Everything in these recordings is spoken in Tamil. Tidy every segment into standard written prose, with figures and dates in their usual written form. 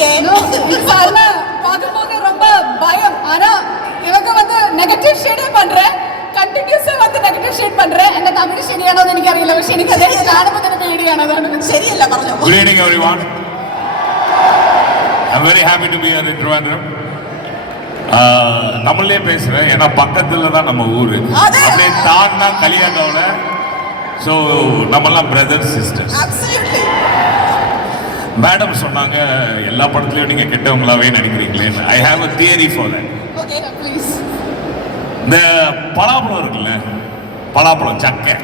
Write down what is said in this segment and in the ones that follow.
நீங்க பார்க்கும்போது ரொம்ப பயம். ஆனா இவங்க வந்து நெகட்டிவ் ஷேடே பண்றேன், കണ്ടിന്യൂസ് വന്ന് നെഗറ്റീവ് ഷെയ്ഡ് പண்றേ. എന്റെ തമിഴ് ശരിയാണോ എന്ന് എനിക്കറിയില്ല, പക്ഷെ എനിക്ക് അതേ കാണുമ്പോൾ തന്നെ പേടിയാണ്. അതാണ് ശരിയല്ല പറഞ്ഞു. Good evening everyone. I'm very happy to be here in Trivandrum. தமிழ்லயே பேசுறேன், ஏன்னா பக்கத்துல தான் நம்ம ஊரு. அப்படியே தான்னா கலியாகவுல. ஸோ நம்மெல்லாம் பிரதர்ஸ் சிஸ்டர்ஸ். Absolutely. மேடம் சொன்னாங்க எல்லா படத்துலயும் நீங்க கெட்டவங்களாவே நடிக்கிறீங்களேன்னு. I have a theory for that. Okay please. இந்த பலாப்பழம் இருக்குல்ல, பலாப்பழம் சக்கை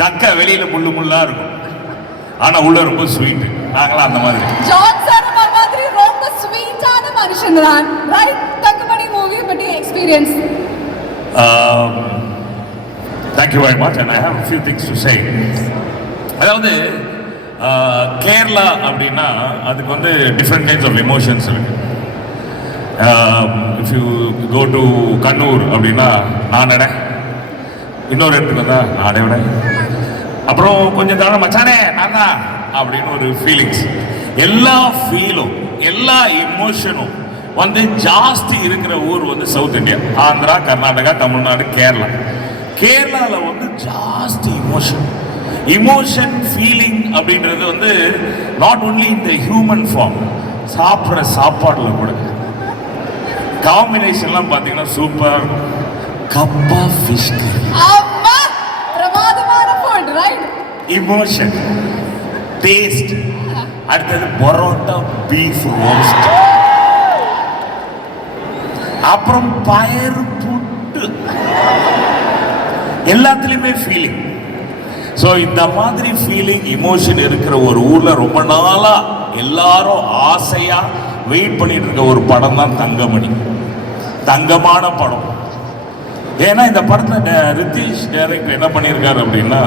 சக்கை வெளியில முள்ளு முள்ளா இருக்கும், ஆனா உள்ள ரொம்ப ஸ்வீட். நாங்களாம் அந்த மாதிரி. ஜான் சார் மாதிரி ரொம்ப ஸ்வீட்டான மனுஷன் தான். ரைட்? தங்கமணி மூவி பத்தி experience. Thank you very much and I have a few things to say. அதாவது கேரளா அப்படின்னா அதுக்கு வந்து டிஃப்ரெண்ட் கைண்ட்ஸ் ஆஃப் எமோஷன்ஸ் இருக்கு. If you go to Kannur அப்படின்னா நான் நட, இன்னொரு இடத்துக்கு வந்தா நானே விட, அப்புறம் கொஞ்சம் தவிர மச்சானே நான் தான் அப்படின்னு ஒரு ஃபீலிங்ஸ். எல்லா ஃபீலும் எல்லா எமோஷனும் வந்து ஜாஸ்தி இருக்கிற ஊர் வந்து சவுத் இந்தியா, ஆந்திரா, கர்நாடகா, தமிழ்நாடு, கேரளா. கேரளாவில் வந்து ஜாஸ்தி இமோஷன் ஃபீலிங் அப்படின்றது வந்து நாட் ஒன்லி இந்த ஹியூமன் ஃபார்ம், சாப்பிட்ற சாப்பாடில் கூட காம்பினேஷன்லாம் பார்த்தீங்கன்னா சூப்பர். கப்பா ஃபிஷ் கறி, பிரமாதமான ஃபுட், ரைட்? Emotion, taste. அடுத்தது பரோட்டா பீஃப் ரோஸ்ட், அப்புறம் பயறு புட்டு, எல்லாத்துலேயுமே ஃபீலிங். ஸோ இந்த மாதிரி ஃபீலிங் இமோஷன் இருக்கிற ஒரு ஊரில் ரொம்ப நாளாக எல்லாரும் ஆசையாக வெயிட் பண்ணிட்டு இருக்க ஒரு படம் தான் தங்கமணி. தங்கமான படம். ஏன்னா இந்த படத்தில் ரித்தீஷ் டைரக்டர் என்ன பண்ணியிருக்காரு அப்படின்னா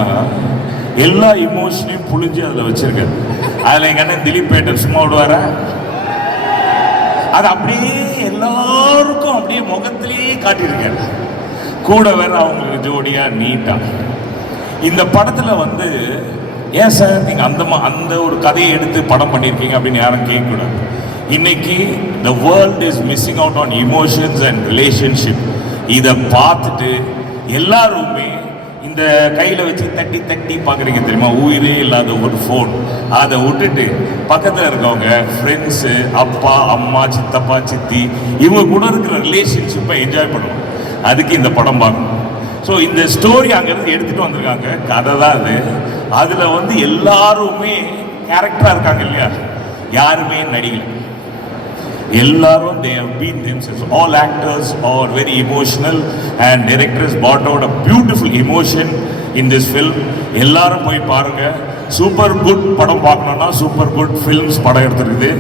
எல்லா இமோஷனையும் புழிஞ்சு அதில் வச்சிருக்காரு. அதில் எங்க அண்ணன் திலீப் பேட்டர் சும்மா விடுவார, அது அப்படியே எல்லாருக்கும் அப்படியே முகத்திலேயே காட்டியிருக்காரு. கூட வேற அவங்களுக்கு ஜோடியா நீட்டா. இந்த படத்துல வந்து ஏன் சார் நீங்க அந்த ஒரு கதையை எடுத்து படம் பண்ணியிருக்கீங்க அப்படின்னு யாரும் கேட்கக்கூடாது. இன்னைக்கு the world is missing out on emotions and relationship. இதை பார்த்துட்டு எல்லாருமே இந்த கையில் வச்சு தட்டி தட்டி பார்க்குறீங்க தெரியுமா, உயிரே இல்லாத ஒரு ஃபோன். அதை விட்டுட்டு பக்கத்தில் இருக்கவங்க ஃப்ரெண்ட்ஸு, அப்பா அம்மா, சித்தப்பா சித்தி, இவங்க கூட இருக்கிற ரிலேஷன்ஷிப்பை என்ஜாய் பண்ணணும். அதுக்கு இந்த படம் பார்க்கணும். ஸோ இந்த ஸ்டோரி அங்கேருந்து எடுத்துகிட்டு வந்திருக்காங்க, கதை தான் அது. அதில் வந்து எல்லாருமே கேரக்டராக இருக்காங்க இல்லையா, யாருமே நடிகை, எல்லாரும் they have been themselves. All actors are very emotional and directors brought out a beautiful emotion in this film. எல்லாரும் போய் பாருங்க. சூப்பர் குட் படம் பார்க்கணும்னா சூப்பர் குட் ஃபில்ம்ஸ் படம் எடுத்துருக்குது.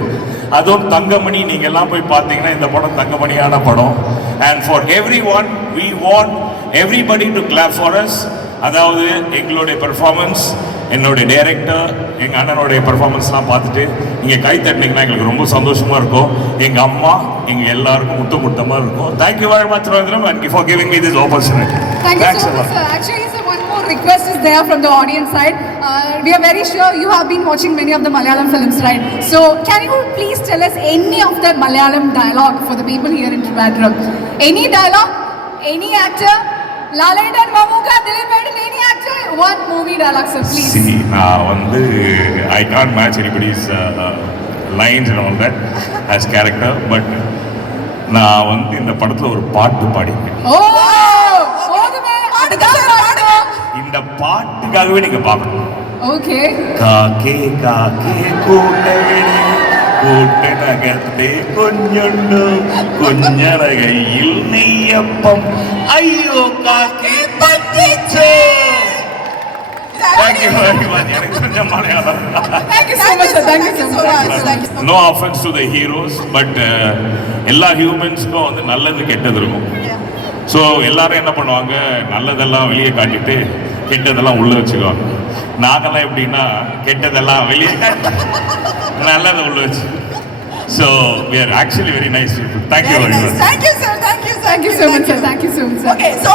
அதுவும் தங்கமணி நீங்க எல்லாம் போய் பார்த்தீங்கன்னா இந்த படம் தங்கமணியான படம். And for everyone we want everybody to clap for us. அதாவது எங்களுடைய பெர்ஃபார்மன்ஸ், என்னுடைய டைரக்டர், எங்கள் அண்ணனுடைய பெர்ஃபார்மன்ஸ்லாம் பார்த்துட்டு நீங்கள் கை தட்டினீங்கன்னா எங்களுக்கு ரொம்ப சந்தோஷமாக இருக்கும். எங்கள் அம்மா எங்கள் எல்லாருக்கும் முத்தமாக இருக்கும். Thank you very much Ravindram and for giving me this opportunity. Thank you so much, sir. Actually, sir, one more request is there from the audience side. We are very sure you have been watching many of the Malayalam films, right? So, can you please tell us any of the Malayalam dialogue for the people here in Trivandrum? Any dialogue, any actor, Laladan, Mamuka, Dilip Patel, any actor, one movie dialogue, sir, please. See, நான் வந்து I can't match anybody's lines and all that as character, but நான் வந்து இந்த படத்தில் ஒரு பாட்டு பாடியிருக்கேன். இந்த பாட்டுக்காகவே நீங்க பார்க்கணும். ஓகே. காக்கே காக்கே கூட்டவிடு കൂട്ടനകത്തെ കുഞ്ഞുണ്ടു കുഞ്ഞറകയിൽ നെയ്യപ്പം അയ്യോ കാക്കേ പറ്റിച്ചു. Thank you very much. எனக்கு கொஞ்சம் Malayalam. Thank you so much, sir. Thank you so much. No offense to the heroes, but எல்லா ஹியூமன்ஸ்க்கும் வந்து நல்லது கெட்டது இருக்கும். ஸோ எல்லாரும் என்ன பண்ணுவாங்க, நல்லதெல்லாம் வெளியே காட்டிட்டு கெட்டதெல்லாம் உள்ள வச்சுக்குவாங்க. நாங்கெல்லாம் எப்படின்னா கெட்டதெல்லாம் வெளியே நல்லதை உள்ள வச்சு. So we are actually very nice people. Thank you very much. Thank you, sir. Thank you, sir. Thank you so much, sir. Thank you so much, sir. Okay, so